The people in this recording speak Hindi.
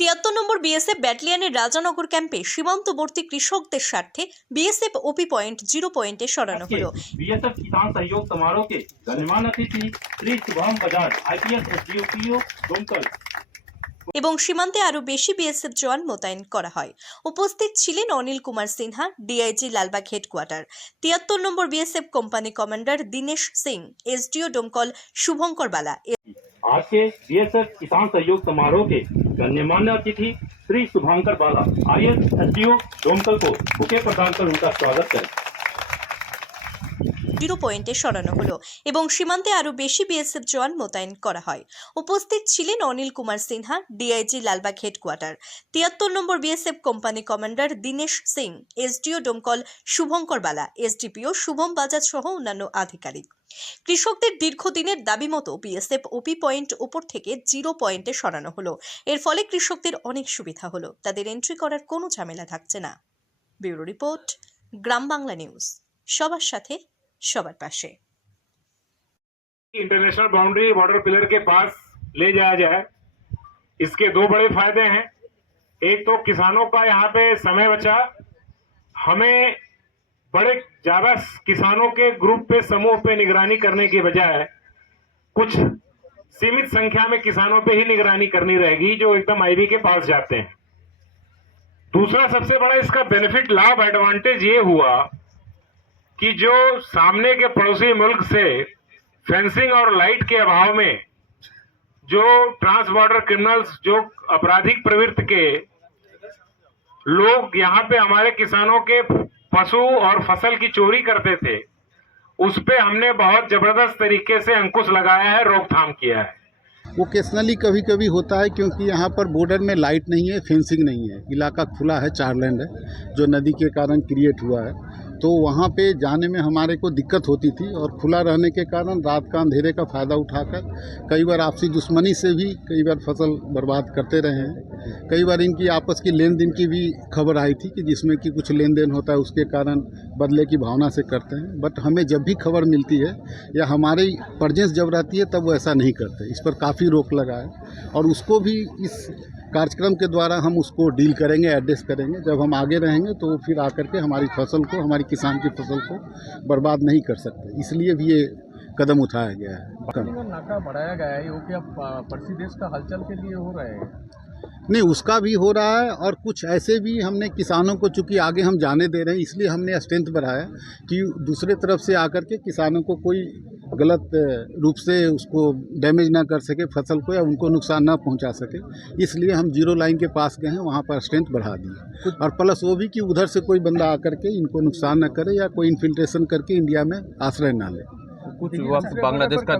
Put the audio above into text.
৭৩ নম্বর বিএসএফ ব্যাটালিয়নের রাজানগর ক্যাম্পে সীমান্তবর্তী কৃষকদের স্বার্থে বিএসএফ ওপি পয়েন্ট 0 পয়েন্টে সরানো হলো। बीएसएफ किसान सहयोग समारोह के गणमान्य अतिथि श्री शुभम बजाज आईपीएस एसडीओ डोमकल এবং সীমান্তে আরও বেশি বিএসএফ জওয়ান মোতায়েন করা হয়। উপস্থিত ছিলেন Anil Kumar Sinha, DIG Lalbag headquarter, ৭৩ number BSF company commander Dinesh Singh, SDO Domkal Shubhankar Bala. आज के बीएसएफ किसान सहयोग समारोह के गणमान्य अतिथि श्री शुभंकर बाला आईएएस एसडीओ डोमकल को बुके प्रदान कर उनका स्वागत करें। 0 পয়েন্টে সরানো হলো এবং সীমান্তে আরও বেশি বিএসএফ জওয়ান মোতায়েন করা হয়। উপস্থিত ছিলেন Anil Kumar Sinha, DIG Lalbag headquarter, ৭৩ number BSF company commander Dinesh Singh, SDO Domkal Shubhankar Bala, SDPO Shubham Bajaj সহ অন্যান্য আধিকারিক। কৃষকদের দীর্ঘদিনের দাবি মতো বিএসএফ ওপি পয়েন্ট উপর থেকে 0 পয়েন্টে সরানো হলো। এর ফলে কৃষকদের অনেক সুবিধা হলো, তাদের এন্ট্রি করার কোনো ঝামেলা থাকছে না। ব্যুরো রিপোর্ট, গ্রাম বাংলা নিউজ, সবার সাথে সবার পাশে। इंटरनेशनल बाउंड्री बॉर्डर पिलर के पास ले जाया जाए, इसके दो बड़े फायदे हैं। एक तो किसानों का यहाँ पे समय बचा, हमें बड़े ज्यादा किसानों के ग्रुप पे समूह पे निगरानी करने की बजाय कुछ सीमित संख्या में किसानों पे ही निगरानी करनी रहेगी जो एकदम आईबी के पास जाते हैं। दूसरा सबसे बड़ा इसका बेनिफिट, लाभ, एडवांटेज ये हुआ कि जो सामने के पड़ोसी मुल्क से फेंसिंग और लाइट के अभाव में जो ट्रांस बॉर्डर क्रिमिनल्स, जो आपराधिक प्रवृत्ति के लोग यहाँ पे हमारे किसानों के पशु और फसल की चोरी करते थे, उस पे हमने बहुत जबरदस्त तरीके से अंकुश लगाया है, रोकथाम किया है। ओकेशनली कभी कभी होता है क्योंकि यहाँ पर बॉर्डर में लाइट नहीं है, फेंसिंग नहीं है, इलाका खुला है, चारलैंड है जो नदी के कारण क्रिएट हुआ है, तो वहाँ पे जाने में हमारे को दिक्कत होती थी। और खुला रहने के कारण रात का अंधेरे का फ़ायदा उठाकर कई बार आपसी दुश्मनी से भी कई बार फसल बर्बाद करते रहे हैं। कई बार इनकी आपस की लेन देन की भी खबर आई थी कि जिसमें कि कुछ लेन देन होता है, उसके कारण बदले की भावना से करते हैं। बट हमें जब भी खबर मिलती है या हमारी प्रेजेंस जब रहती है तब वो ऐसा नहीं करते। इस पर काफ़ी रोक लगा है और उसको भी इस कार्यक्रम के द्वारा हम उसको डील करेंगे, एड्रेस करेंगे। जब हम आगे रहेंगे तो फिर आकर के हमारी फसल को, हमारी किसान की फसल को बर्बाद नहीं कर सकते, इसलिए भी ये कदम उठाया गया है। नाका बढ़ाया गया है, वो क्या पड़ोसी देश का हलचल के लिए हो रहे हैं? नहीं, उसका भी हो रहा है और कुछ ऐसे भी हमने किसानों को, चूँकि आगे हम जाने दे रहे हैं, इसलिए हमने स्ट्रेंथ बढ़ाया कि दूसरे तरफ से आकर के किसानों को कोई गलत रूप से उसको डैमेज ना कर सके फसल को, या उनको नुकसान ना पहुंचा सके, इसलिए हम 0 लाइन के पास गए हैं, वहां पर स्ट्रेंथ बढ़ा दी। और प्लस वो भी कि उधर से कोई बंदा आकर के इनको नुकसान ना करे या कोई इन्फिल्ट्रेशन करके इंडिया में आश्रय ना ले। कुछ वक्त बांग्लादेश का